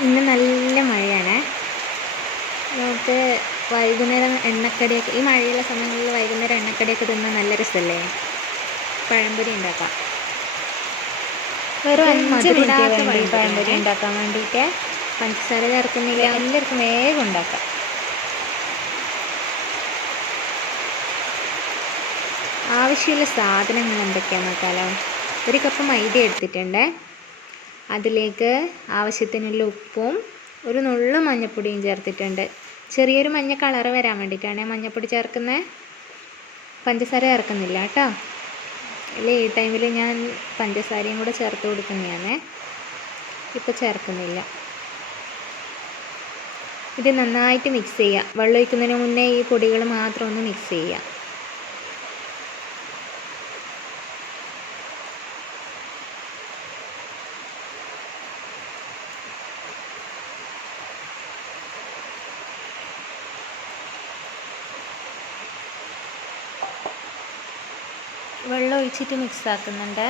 ഇന്ന് നല്ല മഴയാണ്. നമുക്ക് വൈകുന്നേരം എണ്ണക്കടിയൊക്കെ, ഈ മഴയുള്ള സമയങ്ങളിൽ വൈകുന്നേരം എണ്ണക്കടിയൊക്കെ തിന്നാൻ നല്ല രസമല്ലേ? പഴംപൊരി ഉണ്ടാക്കാം. വെറും 5 മിനിറ്റ് വേണ്ടി പഴംപൊരി ഉണ്ടാക്കാൻ വേണ്ടിയിട്ട്. പഞ്ചസാര ചേർക്കുന്നില്ല, എല്ലാവർക്കും വേഗം ഉണ്ടാക്കാം. ആവശ്യമുള്ള സാധനങ്ങൾ എന്തൊക്കെയാണെന്ന് നോക്കാമല്ലോ. 1 കപ്പ് മൈദ എടുത്തിട്ടുണ്ട്. അതിലേക്ക് ആവശ്യത്തിനുള്ള ഉപ്പും 1 നുള്ളു മഞ്ഞൾപ്പൊടിയും ചേർത്തിട്ടുണ്ട്. ചെറിയൊരു മഞ്ഞ കളറ് വരാൻ വേണ്ടിയിട്ടാണ് മഞ്ഞൾപ്പൊടി ചേർക്കുന്നത്. പഞ്ചസാര ചേർക്കുന്നില്ല കേട്ടോ. അല്ലേ ഈ ടൈമിൽ ഞാൻ പഞ്ചസാരയും കൂടെ ചേർത്ത് കൊടുക്കുന്നതാണ്. ഇപ്പോൾ ചേർക്കുന്നില്ല. ഇത് നന്നായിട്ട് മിക്സ് ചെയ്യുക. വെള്ളം ഒഴിക്കുന്നതിന് മുന്നേ ഈ പൊടികൾ മാത്രം ഒന്ന് മിക്സ് ചെയ്യുക. വെള്ളം ഒഴിച്ചിട്ട് മിക്സ് ആക്കുന്നുണ്ട്.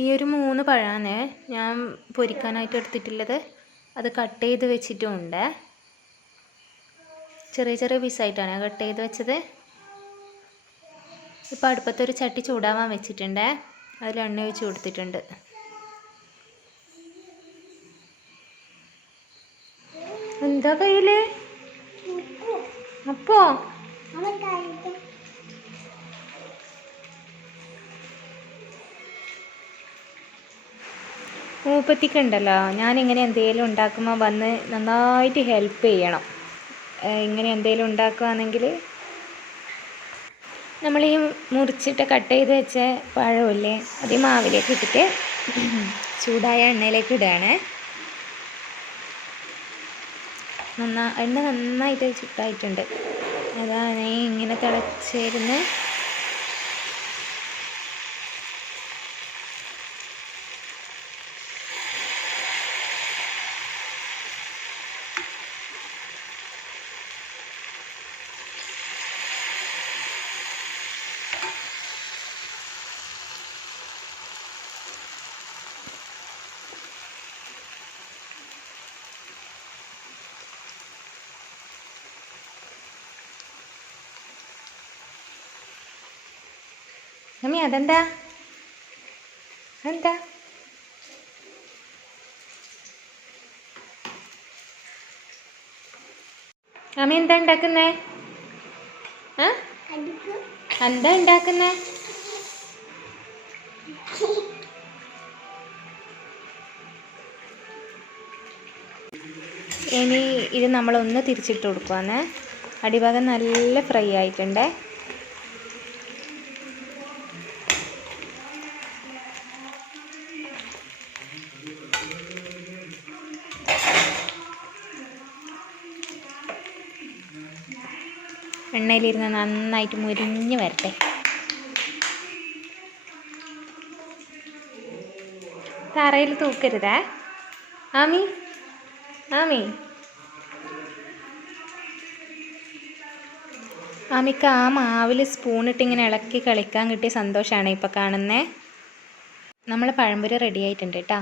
ഈ ഒരു 3 പഴമാണ് ഞാൻ പൊരിക്കാനായിട്ട് എടുത്തിട്ടുള്ളത്. അത് കട്ട് ചെയ്ത് വെച്ചിട്ടുമുണ്ട്. ചെറിയ ചെറിയ പീസായിട്ടാണ് കട്ട് ചെയ്ത് വെച്ചത്. ഇപ്പോൾ അടുപ്പത്തൊരു ചട്ടി ചൂടാവാൻ വെച്ചിട്ടുണ്ട്. അതിൽ എണ്ണ ഒഴിച്ച് കൊടുത്തിട്ടുണ്ട്. എന്താ കയ്യിൽ? അപ്പോ മൂപ്പത്തിക്കുണ്ടല്ലോ, ഞാനിങ്ങനെ എന്തെങ്കിലും ഉണ്ടാക്കുമ്പോൾ വന്ന് നന്നായിട്ട് ഹെൽപ്പ് ചെയ്യണം. ഇങ്ങനെ എന്തെങ്കിലും ഉണ്ടാക്കുകയാണെങ്കിൽ നമ്മൾ ഈ മുറിച്ചിട്ട് കട്ട് ചെയ്ത് വെച്ച പഴമില്ലേ, അത് ഈ മാവിലേക്ക് ഇട്ടിട്ട് ചൂടായ എണ്ണയിലേക്ക് ഇടുകയാണ്. എണ്ണ നന്നായിട്ട് ചൂടായിട്ടുണ്ട്. അതാണ് ഇങ്ങനെ തിളച്ചിരുന്ന് അമ്മി അതെന്താ എന്താ അമ്മി എന്താ ഉണ്ടാക്കുന്നേ? എന്താ ഉണ്ടാക്കുന്നേ? ഇനി ഇത് നമ്മളൊന്ന് തിരിച്ചിട്ട് കൊടുക്കുവാണ്. അടിഭാഗം നല്ല ഫ്രൈ ആയിട്ടുണ്ട്. എണ്ണയിലിരുന്ന് നന്നായിട്ട് മുരിഞ്ഞ് വരട്ടെ. തറയിൽ തൂക്കരുതേ ആമി. ആമിക്ക് ആ മാവിൽ സ്പൂണിട്ട് ഇങ്ങനെ ഇളക്കി കളിക്കാൻ കിട്ടിയ സന്തോഷമാണ് ഇപ്പോൾ കാണുന്നത്. നമ്മൾ പഴംപൊരി റെഡി ആയിട്ടുണ്ട് കേട്ടോ.